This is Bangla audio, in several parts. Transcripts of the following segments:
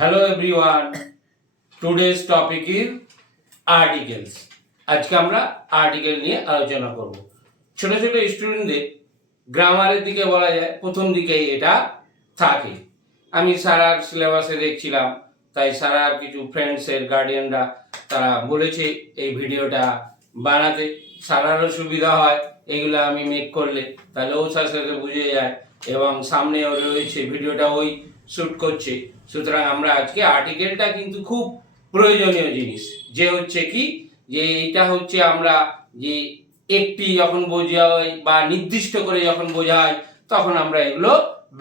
Hello everyone. Today's topic is articles. আজকে আমরা আর্টিকেল নিয়ে আলোচনা করব। ছোট ছোট স্টুডেন্টদের গ্রামারের দিকে বলা যায় প্রথম দিকেই এটা থাকে। আমি সারার সিলেবাসে দেখছিলাম, তাই সারার কিছু ফ্রেন্ডসের গার্ডিয়ানরা তারা বলেছে এই ভিডিওটা বানাতে, সারারও সুবিধা হয় এগুলো আমি মেক করলে, তাহলে ও সাথে সাথে বুঝে যায় এবং সামনেও রয়েছে ভিডিওটা ওই শ্যুট করছে। সুতরাং আমরা আজকে আর্টিকেলটা কিন্তু খুব প্রয়োজনীয় জিনিস, যে হচ্ছে কি যে এটা হচ্ছে আমরা যে একটি যখন বোঝাই বা নির্দিষ্ট করে যখন বোঝাই তখন আমরা এগুলো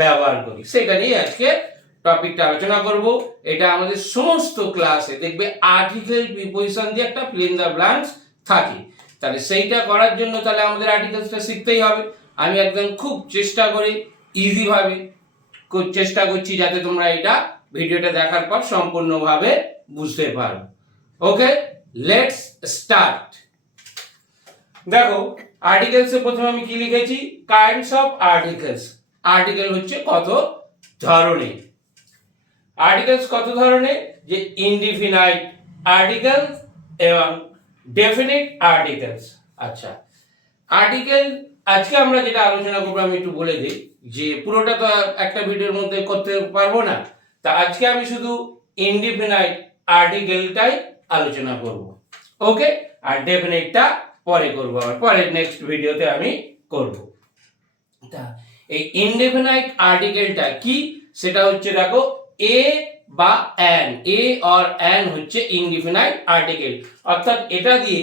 ব্যবহার করি, সেটা নিয়ে আজকে টপিকটা আলোচনা করব। এটা আমাদের সমস্ত ক্লাসে দেখবে আর্টিকেল প্রিপোজিশন দিয়ে একটা ফিল ইন দ্য ব্ল্যাঙ্কস থাকে, তাহলে সেইটা করার জন্য তাহলে আমাদের আর্টিকেলসটা শিখতেই হবে। আমি একদম খুব চেষ্টা করে ইজিভাবে চেষ্টা করছি যাতে তোমরা এটা ভিডিওটা দেখার পর সম্পূর্ণভাবে বুঝতে পারো। ওকে, লেটস স্টার্ট। দেখো আর্টিকেলসে প্রথমে আমি কি লিখেছি, কাইন্ডস অফ আর্টিকেলস। আর্টিকেল হচ্ছে কত ধরনের। আর্টিকেলস কত ধরনের, যে ইনডিফিনাইট আর্টিকেলস এবং ডেফিনিট আর্টিকেলস। আচ্ছা, আর্টিকেল আজকে আমরা যেটা আলোচনা করবো আমি একটু বলে দিই, যে পুরোটা তো একটা ভিডিওর মধ্যে করতে পারবো না, তা আজকে আমি শুধু ইনডিফিনাইট আর্টিকেলটাই আলোচনা করব। ওকে, আর ডেফিনিটটা পরে করব, আর পরের নেক্সট ভিডিওতে আমি করব। তা এই ইনডিফিনাইট আর্টিকেলটা কি, সেটা হচ্ছে দেখো এ বা অ্যান, এ অর অ্যান হচ্ছে ইনডিফিনাইট আর্টিকেল, অর্থাৎ এটা দিয়ে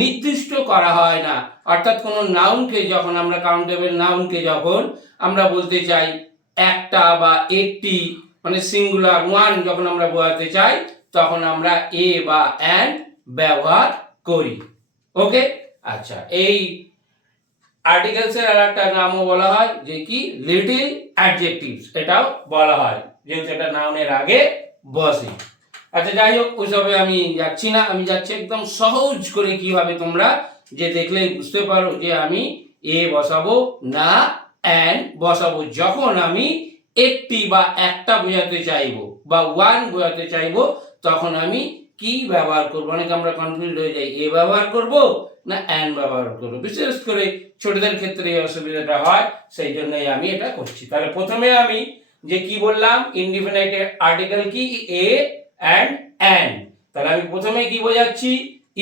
নির্দিষ্ট করা হয় না। অর্থাৎ কোনো নাউনকে যখন আমরা কাউন্টেবল নাউনকে যখন আমরা বলতে চাই একটা বা একটি, মানে সিঙ্গুলার ওয়ান যখন আমরা বোঝাতে চাই, তখন আমরা এ বা অ্যান ব্যবহার করি। ওকে, আচ্ছা, এই আর্টিকেলসের আর একটা নামও বলা হয় যে কি লিটিল অ্যাডজেক্টিভস, এটাও বলা হয় যেহেতু এটা নাউনের আগে বসে। আচ্ছা যাই হোক, ওইসবে আমি যাচ্ছি না, আমি যাচ্ছি একদম সহজ করে কিভাবে তোমরা যে দেখলেই বুঝতে পারো যে আমি এ বসাবো না অ্যান বসাবো যখন আমি একটি বা একটা বোঝাতে চাইবো বা ওয়ান বোঝাতে চাইবো, তখন আমি কি ব্যবহার করবো। অনেকে আমরা কনফিউজ হয়ে যাই, এ ব্যবহার করব না অ্যান ব্যবহার করবো, বিশেষ করে ছোটদের ক্ষেত্রে এই অসুবিধাটা হয়, সেই জন্যই আমি এটা করছি। তাহলে প্রথমে আমি যে কি বললাম, ইনডিফিনাইট আর্টিকেল কি এ অ্যান্ড অ্যান, তাহলে আমি প্রথমে কি বোঝাচ্ছি,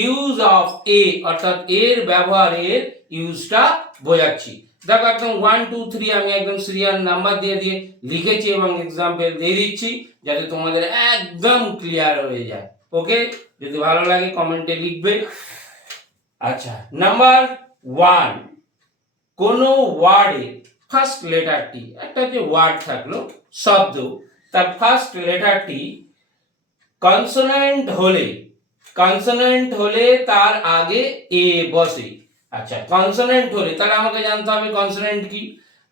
ইউজ অফ এ, অর্থাৎ এর ব্যবহারের ইউজটা বোঝাচ্ছি। দেখো একদম 1 2 3 আমি একদম সিরিয়াল নাম্বার দিয়ে দিয়ে লিখেছি এবং এক্সাম্পল দিয়ে দিচ্ছি যাতে তোমাদের একদম ক্লিয়ার হয়ে যায়। ওকে, যদি ভালো লাগে কমেন্টে লিখবে। আচ্ছা, নাম্বার 1, কোনো ওয়ার্ডের ফার্স্ট লেটারটি, একটা যে ওয়ার্ড থাকলো শব্দ, তার ফার্স্ট লেটারটি কনসোনেন্ট হলে তার আগে এ বসে। আচ্ছা, কনসোনেন্ট হলে তাহলে আমাকে জানতে হবে কনসোনেন্ট কি।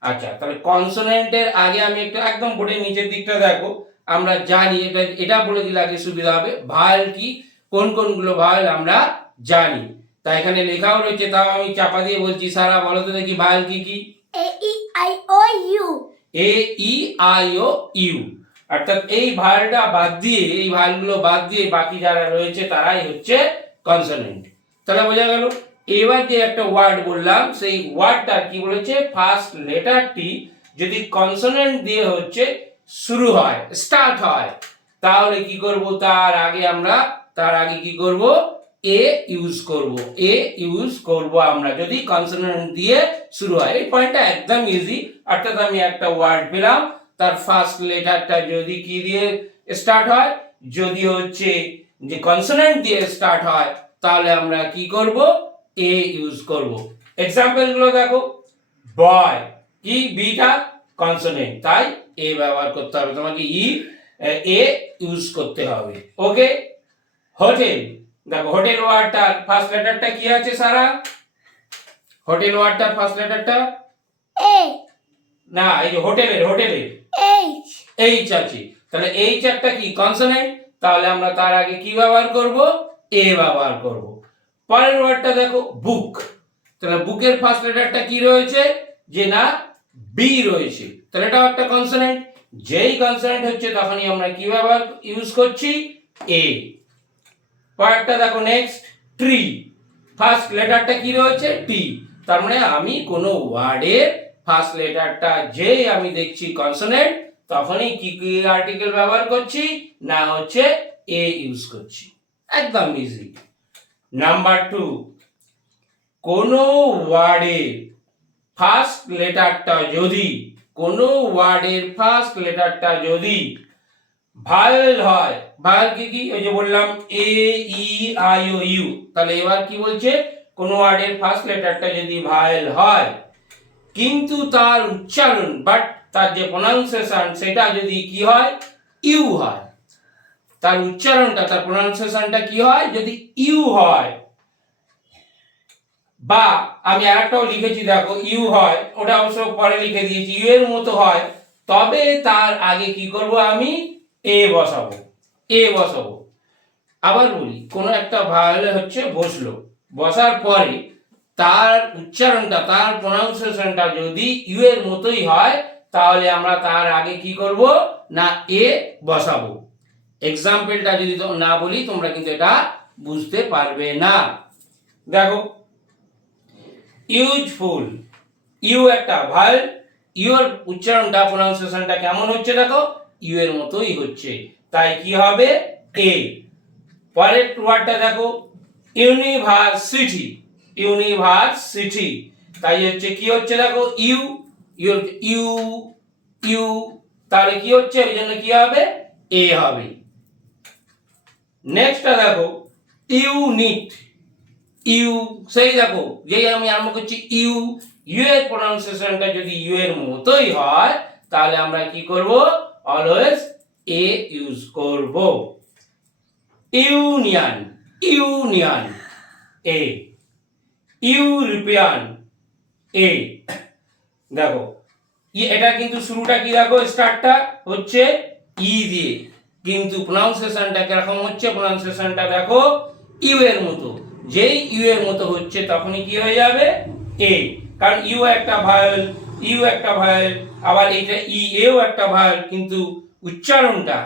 আচ্ছা, তাহলে কনসোনেন্টের আগে আমি একটু একদম বোর্ডের নিচের দিকটা দেখো, আমরা জানি এটা বলে দিলে আগে সুবিধা হবে। ভায়েল কি, কোন কোনগুলো ভায়েল আমরা জানি, তাই এখানে লেখাও রয়েছে, তাও আমি চাপা দিয়ে বলছি। সারা বলো তো দেখি ভায়েল কি কি। A E I O U, A E I O U, অর্থাৎ এই ভায়েলটা বাদ দিয়ে, এই ভায়েলগুলো বাদ দিয়ে বাকি যারা রয়েছে তারাই হচ্ছে কনসোনেন্ট। তাহলে বোঝা গেল। এবার যে একটা ওয়ার্ড বললাম, সেই ওয়ার্ডটা কি বলেছে, ফার্স্ট লেটারটি যদি কনসোনেন্ট দিয়ে হচ্ছে শুরু হয়, স্টার্ট হয়, তাহলে কি করব, তার আগে কি করব, এ ইউজ করব। এ ইউজ করব আমরা যদি কনসোনেন্ট দিয়ে শুরু হয়। এই পয়েন্টটা একদম ইজি, অর্থাৎ আমি একটা ওয়ার্ড পেলাম, তার ফার্স্ট লেটারটা যদি কি দিয়ে স্টার্ট হয়, যদি হচ্ছে যে কনসোনেন্ট দিয়ে স্টার্ট হয়, তাহলে আমরা কি করব, এ ইউজ করব। এক্সাম্পল গুলো দেখো, বয় কি, বিটা কনসোনেন্ট, তাই এ ব্যবহার করতে হবে, তোমাকে এ ইউজ করতে হবে। ওকে, হোটেল, দেখো হোটেল ওয়ার্ডটার ফার্স্ট লেটারটা কি আছে সারা, হোটেল ওয়ার্ডটার ফার্স্ট লেটারটা এ না, এই যে হোটেলের এইচ, এইচ আছে, তাহলে এইচ একটা কি কনসোনেন্ট, তাহলে আমরা তার আগে কি ব্যবহার করব, এ ব্যবহার করব। পরের ওয়ার্ডটা দেখো বুক, তাহলে বুকের ফার্স্ট লেটারটা কি রয়েছে, যে না বি রয়েছে, তাহলে এটাও একটা কনসোনেন্ট। যেই কনসোনেন্ট হচ্ছে তখনই আমরা কি ব্যবহার ইউজ করছি এ। পরেরটা দেখো নেক্সট, ট্রি, ফার্স্ট লেটারটা কি রয়েছে টি, তার মানে আমি কোনো ওয়ার্ডের ফার্স্ট লেটারটা যেই আমি দেখছি কনসোনেন্ট তখনই কি কি আর্টিকেল ব্যবহার করছি না হচ্ছে এ ইউজ করছি, একদম ইজি। নাম্বার 2, কোনো ওয়ার্ডের ফার্স্ট লেটারটা যদি ভায়েল হয়, ভায়েল কি কি ওই যে বললাম এ ই আই ও ইউ, তাহলে এবার কি বলছে কোন ওয়ার্ডের ফার্স্ট লেটারটা যদি ভায়েল হয় কিন্তু তার উচ্চারণ বাট তার যে প্রোনাউন্সিয়েশন সেটা যদি কি হয় ইউ হয়, তার উচ্চারণটা তার প্রোনাউন্সিয়েশনটা কি হয় যদি ইউ হয়, বা আমি আরেকটাও লিখেছি দেখো ইউ হয়, ওটা অবশ্য পরে লিখে দিয়েছি, ইউ এর মতো হয়, তবে তার আগে কি করব আমি এ বসাবো। আবার বলি কোন একটা ভায়েল হচ্ছে বসলো, বসার পরে তার উচ্চারণটা তার প্রোনাউন্সিয়েশনটা যদি ইউ এর মতোই হয় তাহলে আমরা তার আগে কি করব না এ বসাবো। এক্সাম্পলটা যদি না বলি তোমরা কিন্তু এটা বুঝতে পারবে না। দেখো ইউজফুল, ইউ একটা ভায়েল, ইউ এর উচ্চারণটা প্রোনাউন্সিয়েশনটা কেমন হচ্ছে দেখো ইউ এর মতোই হচ্ছে, তাই কি হবে এ। পরের ওয়ার্ডটা দেখো ইউনিভার্সিটি, তাই হচ্ছে কি হচ্ছে দেখো ইউ ইউ ইউ ইউ, তাহলে কি হচ্ছে ওই জন্য কি হবে এ হবে। নেক্সটটা দেখো ইউনিট, ইউ সেই দেখো যেই আমি আরম্ভ করছি ইউ, ইউ এর প্রোনাউন্সিয়েশনটা যদি ইউ এর মতোই হয় তাহলে আমরা কি করব অলওয়েজ এ ইউজ করব। ইউনিয়ন এ, ইউরোপিয়ান এ, দেখো এটা কিন্তু শুরুটা কি দেখো স্টার্টটা হচ্ছে ই দিয়ে, কিন্তু প্রোনাউন্সিয়েশনটা কিরকম হচ্ছে প্রোনাউন্সিয়েশনটা দেখো ইউ এর মতো, যেই ইউ এর মতো হচ্ছে তখনই কি হয়ে যাবে এ, কারণ ইউ একটা ভায়েল, আবার এটা ই এও একটা ভায়েল, কিন্তু উচ্চারণটা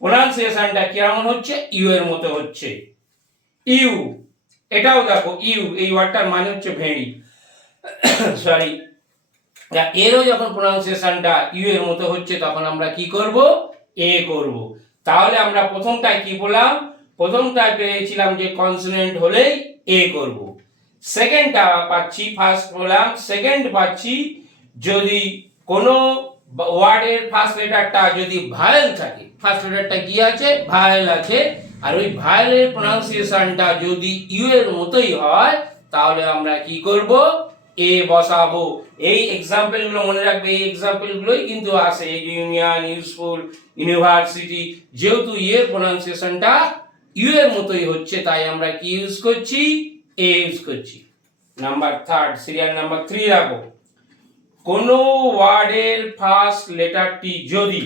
প্রোনাউন্সিয়েশনটা কেমন হচ্ছে ইউ এর মতো হচ্ছে। ইউ, এটাও দেখো ইউ এই ওয়ার্ডটার মানে হচ্ছে ভেড়ি, সরি, এরও যখন প্রোনাউন্সিয়েশনটা ইউ এর মতো হচ্ছে তখন আমরা কি করব এ করব। তাহলে আমরা প্রথমটায় কি বললাম, প্রথমটায় পেয়েছিলাম যে কনসোনেন্ট হলেই এ করব, সেকেন্ডটা পাচ্ছি ফার্স্ট বললাম, সেকেন্ড পাচ্ছি যদি কোনো ওয়ার্ডের ফার্স্ট লেটারটা যদি ভায়েল থাকে, ফার্স্ট লেটারটা কি আছে ভায়েল আছে, আর ওই ভায়েলের প্রোনাউন্সিয়েশনটা যদি ইউ এর মতোই হয় তাহলে আমরা কি করব এ বসাবো। এই এক্সাম্পলগুলো মনে রাখবে, এই এক্সাম্পলগুলোই কিন্তু আসে ইউনিয়ন, ইউজফুল, ইউনিভার্সিটি, যেহেতু এর প্রোনাউন্সিয়েশনটা ইউ এর মতোই হচ্ছে তাই আমরা কি ইউজ করছি এ ইউজ করছি। নাম্বার 3, সিরিয়াল নাম্বার 3 রাখো, কোন ওয়ার্ডের ফার্স্ট লেটারটি যদি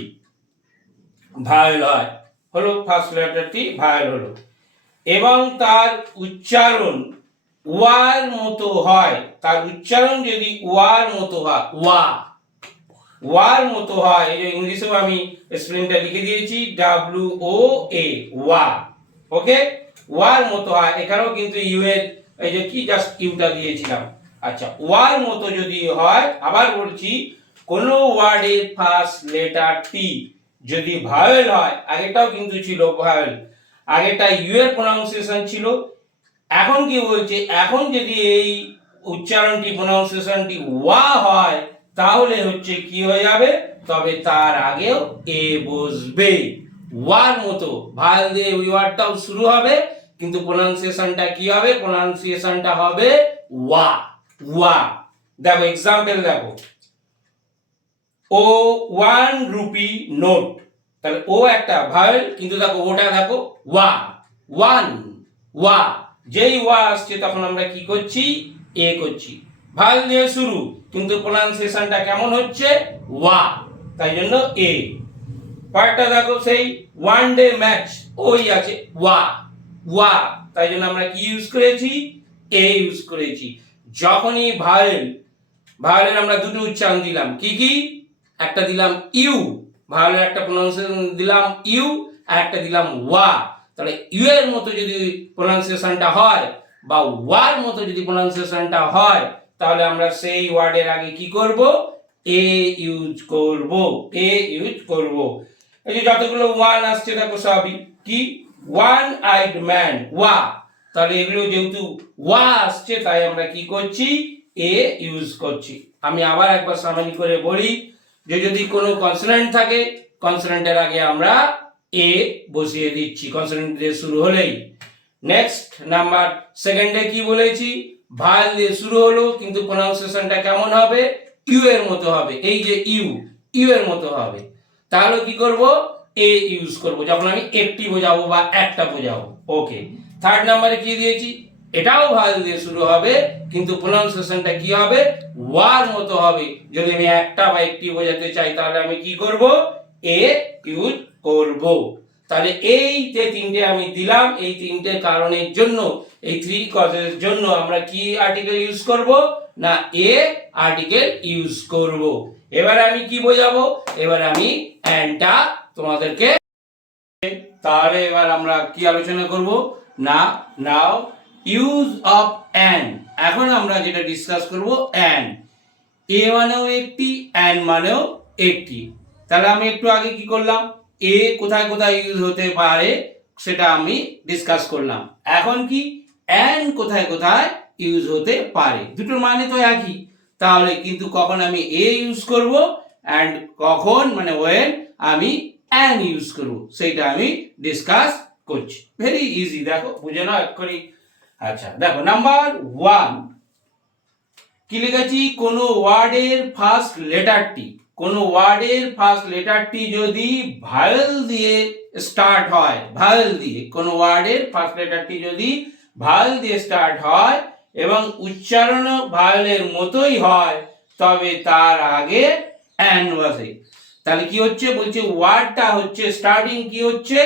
ভায়েল হয়, হলো ফার্স্ট লেটারটি ভায়েল হলো এবং তার উচ্চারণ ওয়ার মতো হয়, তার উচ্চারণ যদি ওয়ার মতো হয়, ওয়ার মতো হয়, এই যে ইংলিশেও আমি স্পেলিংটা লিখে দিয়েছি WOA, ওয়া, ওকে, ওয়ার মতো হয়, এখানেও কিন্তু ইউ এর এই যে কি জাস্ট ইউটা দিয়েছিলাম। আচ্ছা, ওয়ার মতো যদি হয়, আবার বলছি কোন ওয়ার্ডের ফার্স্ট লেটারটি যদি ভায়েল হয়, আগেটাও কিন্তু ছিল ভায়েল, আগেটা ইউ এর প্রোনাউন্সিয়েশন ছিল, এখন কি বলছে এখন যদি এই উচ্চারণটি প্রোনাউন্সিয়েশনটি ওয়া হয় তাহলে হচ্ছে কি হয়ে যাবে, তবে তার আগেও এ বসবে, ওয়ার মতো ভায়েল দিয়ে ওই ওয়ার্ডটাও শুরু হবে কিন্তু প্রোনাউন্সিয়েশনটা কি হবে, প্রোনাউন্সিয়েশনটা হবে ওয়া। দেখো এক্সাম্পল দেখো, ও 1 রুপি নোট, তাহলে ও একটা ভায়েল কিন্তু দেখো ওটা দেখো ওয়া, যেই ওয়া আসছে তখন আমরা কি করছি এ করছি, ভায়েল দিয়ে শুরু কিন্তু প্রোনাউন্সিয়েশনটা কেমন হচ্ছে ওয়া, তাই জন্য এ। পরেরটা দেখো সেই ওয়ান ডে ম্যাচ, ওই আছে ওয়া, তাই জন্য আমরা কি ইউজ করেছি এ ইউজ করেছি। যখনই ভায়েলের আমরা দুটো উচ্চারণ দিলাম, কি কি, একটা দিলাম ইউ, ভায়োলের একটা প্রোনাউন্সিয়েশন দিলাম ইউ, আর একটা দিলাম ওয়া। তাহলে ইউ এর মতো যদি প্রোনাউন্সিয়েশনটা হয় বা ওয়ার মতো যদি প্রোনাউন্সিয়েশনটা হয়, তাহলে আমরা সেই ওয়ার্ডের আগে কি করব? এ ইউজ করব, এ ইউজ করব। এই যে যতগুলো ওয়ান আসছে দেখো সবই কি ওয়ান আইড ম্যান, ওয়া। তাহলে এগুলো যেহেতু ওয়া আসছে তাই আমরা কি করছি? এ ইউজ করছি। আমি আবার একবার সামারি করে বলি যে যদি কোনো কনসোনেন্ট থাকে, কনসোনেন্টের আগে আমরা এ বসিয়ে দিচ্ছি কনসোনেন্ট দিয়ে শুরু হলেই। নেক্সট নাম্বার সেকেন্ডে কি বলেছি? ভায়েল দিয়ে শুরু হলো কিন্তু প্রোনাউন্সিয়েশনটা কেমন হবে? ইউ এর মতো হবে। এই যে ইউ, ইউ এর মতো হবে। তাহলে কি করব? এ ইউজ করব যখন আমি একটি বোঝাবো বা একটা বোঝাবো। ওকে। থার্ড নাম্বারে কি দিয়েছি? এটাও ভায়েল দিয়ে শুরু হবে কিন্তু প্রোনাউন্সিয়েশনটা কি হবে? ওয়ার মতো হবে। যদি আমি একটা বা একটি বোঝাতে চাই তাহলে আমি কি করব? এ ইউজ করব। তাহলে এই যে তিনটে আমি দিলাম, এই তিনটে কারণের জন্য, এই থ্রি কজের জন্য আমরা কি আর্টিকেল ইউজ করব? না এ আর্টিকেল ইউজ করব। এবার আমি কি বোঝাবো? এবার আমি অ্যান্ডটা তোমাদেরকে, তাহলে এবার আমরা কি আলোচনা করব? না নাও ইউজ অফ অ্যান্ড। এখন আমরা যেটা ডিসকাস করব অ্যান্ড। এ মানেও একটি, অ্যান্ড মানেও একটি। তাহলে আমি একটু আগে কি করলাম? এ কোথায় কোথায় ইউজ হতে পারে সেটা আমি ডিসকাস করলাম। এখন কি অ্যান্ড কোথায় কোথায় ইউজ হতে পারে? দুটোর মানে তো একই। তাহলে কিন্তু কখন আমি এ ইউজ করব অ্যান্ড কখন মানে ওয়েন আমি অ্যান্ড ইউজ করব সেটা আমি ডিসকাস করছি। ভেরি ইজি, দেখো বুঝে নাও এক্ষুনি। আচ্ছা দেখো নাম্বার 1 কি লিখেছি? কোনো ওয়ার্ডের ফার্স্ট লেটারটি, কোনো ওয়ার্ডের ফার্স্ট লেটারটি যদি ভায়েল দিয়ে স্টার্ট হয়, ভায়েল দিয়ে, কোনো ওয়ার্ডের ফার্স্ট লেটারটি যদি ভায়েল দিয়ে স্টার্ট হয় এবং উচ্চারণ ভায়েলের মতোই হয় তবে তার আগে অ্যান্ড বসে। তাহলে কি হচ্ছে? বলছে ওয়ার্ডটা হচ্ছে স্টার্টিং কি হচ্ছে?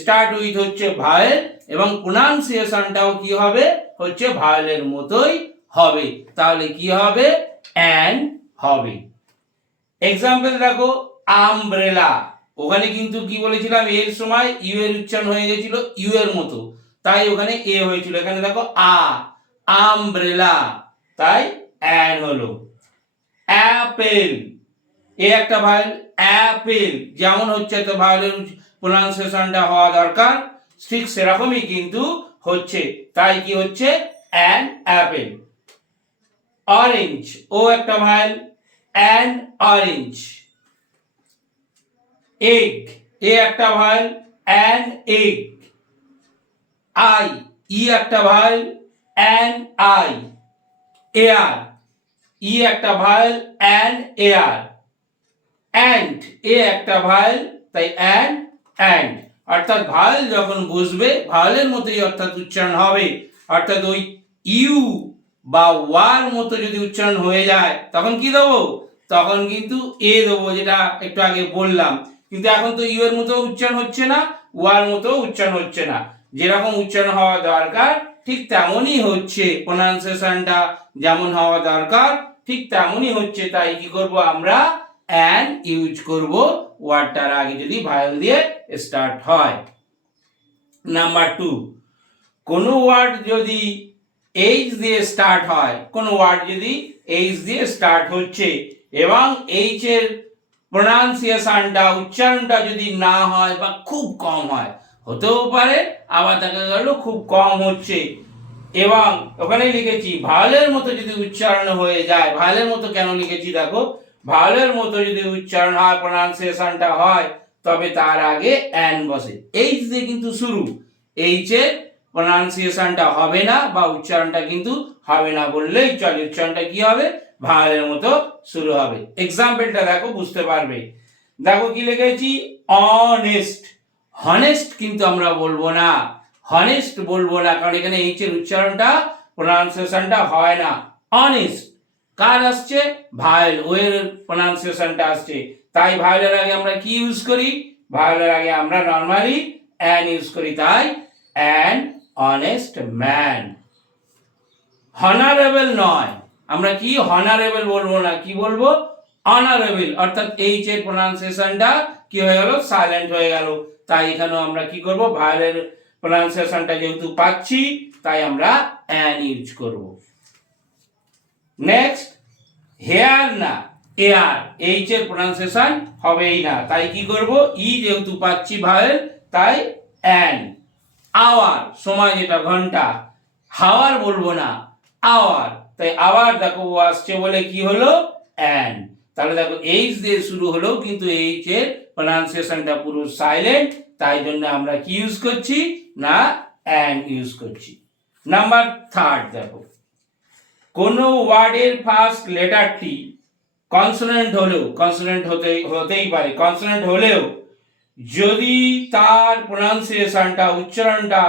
স্টার্ট উইথ হচ্ছে ভায়েল এবং প্রোনাউন্সিয়েশনটাও কি হবে? হচ্ছে ভায়েলের মতোই হবে। তাহলে কি হবে? অ্যান্ড হবে। এক্সাম্পল দেখো আমব্রেলা। ওখানে কিন্তু কি বলেছিলাম? এর সময় ইউ এর উচ্চারণ হয়ে গেছিল ইউ এর মতো, তাই ওখানে এ হয়েছিল। এখানে দেখো আমব্রেলা, তাই অ্যান হলো। অ্যাপেল, এ একটা ভায়েল, অ্যাপেল যেমন হচ্ছে তো ভায়েলের প্রোনাউন্সিয়েশনটা হওয়া দরকার, ঠিক সেরকমই কিন্তু হচ্ছে, তাই কি হচ্ছে? An Apple. অরেঞ্জ, ও একটা ভায়েল, অ্যান অরেঞ্জ। এগ, এ একটা ভায়েল, অ্যান এগ। আই, ই একটা ভায়েল, অ্যান আই। এয়ার, ই একটা ভায়েল, অ্যান এয়ার। অ্যান্ড, এ একটা ভায়েল, তাই অ্যান্ড অ্যান্ড। অর্থাৎ ভায়েল যখন বসবে ভায়েলের মতোই অর্থাৎ উচ্চারণ হবে। অর্থাৎ ওই ইউ বা ওয়ার মতো যদি উচ্চারণ হয়ে যায় তখন কি দেবো? তখন কিন্তু এ দেবো, যেটা একটু আগে বললাম। কিন্তু এখন তো ইউ এর মতো উচ্চারণ হচ্ছে না, ওয়ার মতো উচ্চারণ হচ্ছে না। যেরকম উচ্চারণ হওয়া দরকার ঠিক তেমনই হচ্ছে, প্রোনাউন্সিয়েশনটা যেমন হওয়া দরকার ঠিক তেমনই হচ্ছে। তাই কি করব? আমরা অ্যান ইউজ করব ওয়ার্ডটার আগে যদি ভায়েল দিয়ে স্টার্ট হয়। নাম্বার 2, কোনো ওয়ার্ড যদি এইচ দিয়ে স্টার্ট হয়, কোনো ওয়ার্ড যদি এইচ দিয়ে স্টার্ট হচ্ছে এবং এইচ এর প্রোনাউন্সিয়েশনটা উচ্চারণটা যদি না হয় বা খুব কম হয়, হতেও পারে আবার দেখা গেল খুব কম হচ্ছে, এবং ওখানে লিখেছি ভায়েলের মতো যদি উচ্চারণ হয়ে যায়। ভায়েলের মতো কেন লিখেছি দেখো, ভায়েলের মতো যদি উচ্চারণ হয়, প্রোনাউন্সিয়েশনটা হয়, তবে তার আগে অ্যান বসে। এইচ দিয়ে কিন্তু শুরু, এইচ এর প্রোনাউন্সিয়েশনটা হবে না বা উচ্চারণটা কিন্তু হবে না বললেই চলে। উচ্চারণটা কি হবে? ভায়েলের মতো শুরু হবে। এক্সাম্পলটা দেখো, বুঝতে পারবে। দেখো কি লিখেছি? অনেস্ট। হনেস্ট কিন্তু আমরা বলবো না, হনেস্ট বলবো না, কারণ এখানে এইচ এর উচ্চারণটা প্রোনাউন্সিয়েশনটা হয় না। অনেস্ট কার আসছে? ভায়েল, ও এর প্রোনাউন্সিয়েশনটা আসছে, তাই ভায়েলের আগে আমরা কি ইউজ করি? ভায়েলের আগে আমরা নরমালি অ্যান ইউজ করি, তাই অ্যান অনেস্ট ম্যান। হনারেবল নয়, আমরা কি হনারেবল বলবো না, কি বলবো? অনারেবল অর্থাৎ এইচ এর প্রোনাউন্সিয়েশনটা কি হয়ে গেল, সাইলেন্ট হয়ে গেল। তাই এখানেও আমরা কি করব, ভায়োলের প্রোনাউন্সিয়েশনটা যেহেতু পাচ্ছি তাই আমরা অ্যান ইউজ করব। নেক্সট, হেয়ার না এয়ার, এইচ এর প্রোনাউন্সিয়েশন হবেই না, তাই কি করব, ই যেহেতু পাচ্ছি ভায়োল তাই অ্যান। আওয়ার সময় যেটা ঘন্টা, হাওয়ার বলবো না, আওয়ার, তাই আওয়ার দেখো ও আসছে বলে কি হলো, অ্যান। তাহলে দেখো এইচ দিয়ে শুরু হলো কিন্তু এইচ এর প্রোনাউন্সিয়েশনটা পুরো সাইলেন্ট, তাই জন্য আমরা কি ইউজ করছি না, অ্যান ইউজ করছি। নাম্বার 3 দেখো, কোন ওয়ার্ডের ফার্স্ট লেটারটি কনসোনেন্ট হলেও, কনসোনেন্ট হতেই পারে, কনসোনেন্ট হলেও যদি তার প্রোনাউন্সিয়েশনটা উচ্চারণটা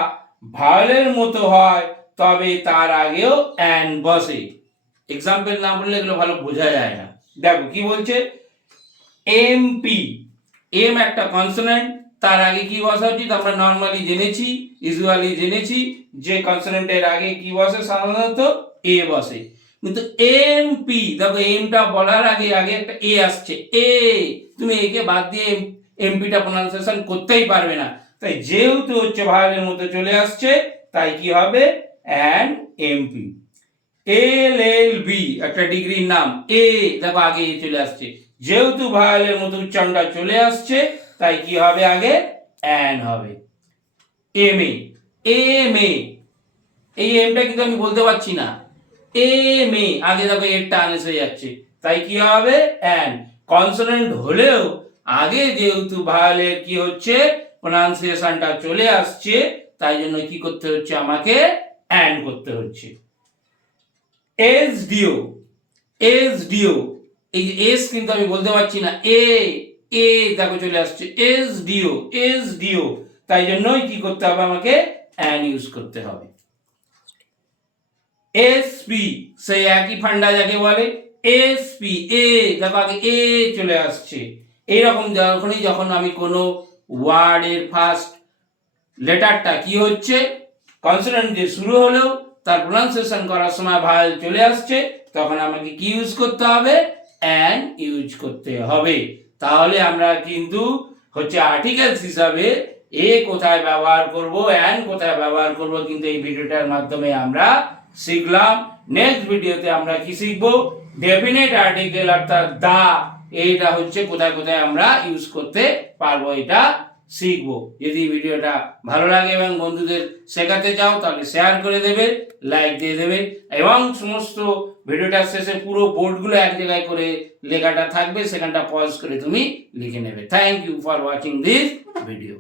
ভায়োলের মতো হয় তবে তার আগেও অ্যান বসে। এক্সাম্পল না বললে এগুলো ভালো বোঝা যায় না। দেখো কি বলছে, এমপি, এম একটা কনসোনেন্ট, তার আগে কি বসা উচিত, আমরা নর্মালি জেনেছি, ইউজুয়ালি জেনেছি যে কনসোনেন্টের আগে কি বসে, সাধারণত এ বসে। কিন্তু এমপি দেখো এমটা বলার আগে আগে একটা এ আসছে, এ, তুমি একে বাদ দিয়ে এমপিটা প্রোনাউন্সিয়েশন করতেই পারবে না। তাই যেহেতু হচ্ছে ভায়োলের মধ্যে চলে আসছে তাই কি হবে, an MP. L L B একটা ডিগ্রির নাম, এ দেখো আগে এ চলে আসছে, যেহেতু ভায়োলের মতো উচ্চারণটা চলে আসছে তাই কি হবে, আগে অ্যান হবে। এম এ, এম এ, এই এমটা কিন্তু আমি বলতে পারছি না, এম এ আগে দেখো এর টান এসে যাচ্ছে তাই কি হবে, অ্যান। কনসোনেন্ট হলেও আগে যেহেতু ভায়োলের কি হচ্ছে প্রোনাউন্সিয়েশনটা চলে আসছে তাই জন্য কি করতে হচ্ছে, আমাকে অ্যান করতে হচ্ছে। এস ডিও, এস ডিও, এই যে এস কিন্তু আমি বলতে পারছি না, এ, এ দেখো চলে আসছে, এস ডিও, এস ডিও, তাই জন্যই কি করতে হবে, আমাকে অ্যান ইউজ করতে হবে। এসপি, সেই একই ফান্ডা যাকে বলে, এসপি, এ দেখো আগে এ চলে আসছে। এইরকম যখন আমি কোনো ওয়ার্ডের ফার্স্ট লেটারটা কি হচ্ছে কনসোনেন্ট দিয়ে শুরু হলেও তার প্রোনাউন্সিয়েশন করার সময় ভায়োল চলে আসছে তখন আমাকে কি ইউজ করতে হবে, অ্যান ইউজ করতে হবে। তাহলে আমরা কিন্তু হচ্ছে আর্টিকেলস হিসাবে এ কোথায় ব্যবহার করব, অ্যান কোথায় ব্যবহার করব কিন্তু এই ভিডিওটার মাধ্যমে আমরা শিখলাম। নেক্সট ভিডিওতে আমরা কি শিখবো, ডেফিনেট আর্টিকেল অর্থাৎ দা, এইটা হচ্ছে কোথায় কোথায় আমরা ইউজ করতে পারবো এটা শিখবো। যদি ভিডিওটা ভালো লাগে এবং বন্ধুদের শেখাতে চাও তাহলে শেয়ার করে দেবে, লাইক দিয়ে দেবে এবং সমস্ত ভিডিওটার শেষে পুরো বোর্ডগুলো এক জায়গায় করে লেখাটা থাকবে, সেখানটা পজ করে তুমি লিখে নেবে। Thank you for watching this video.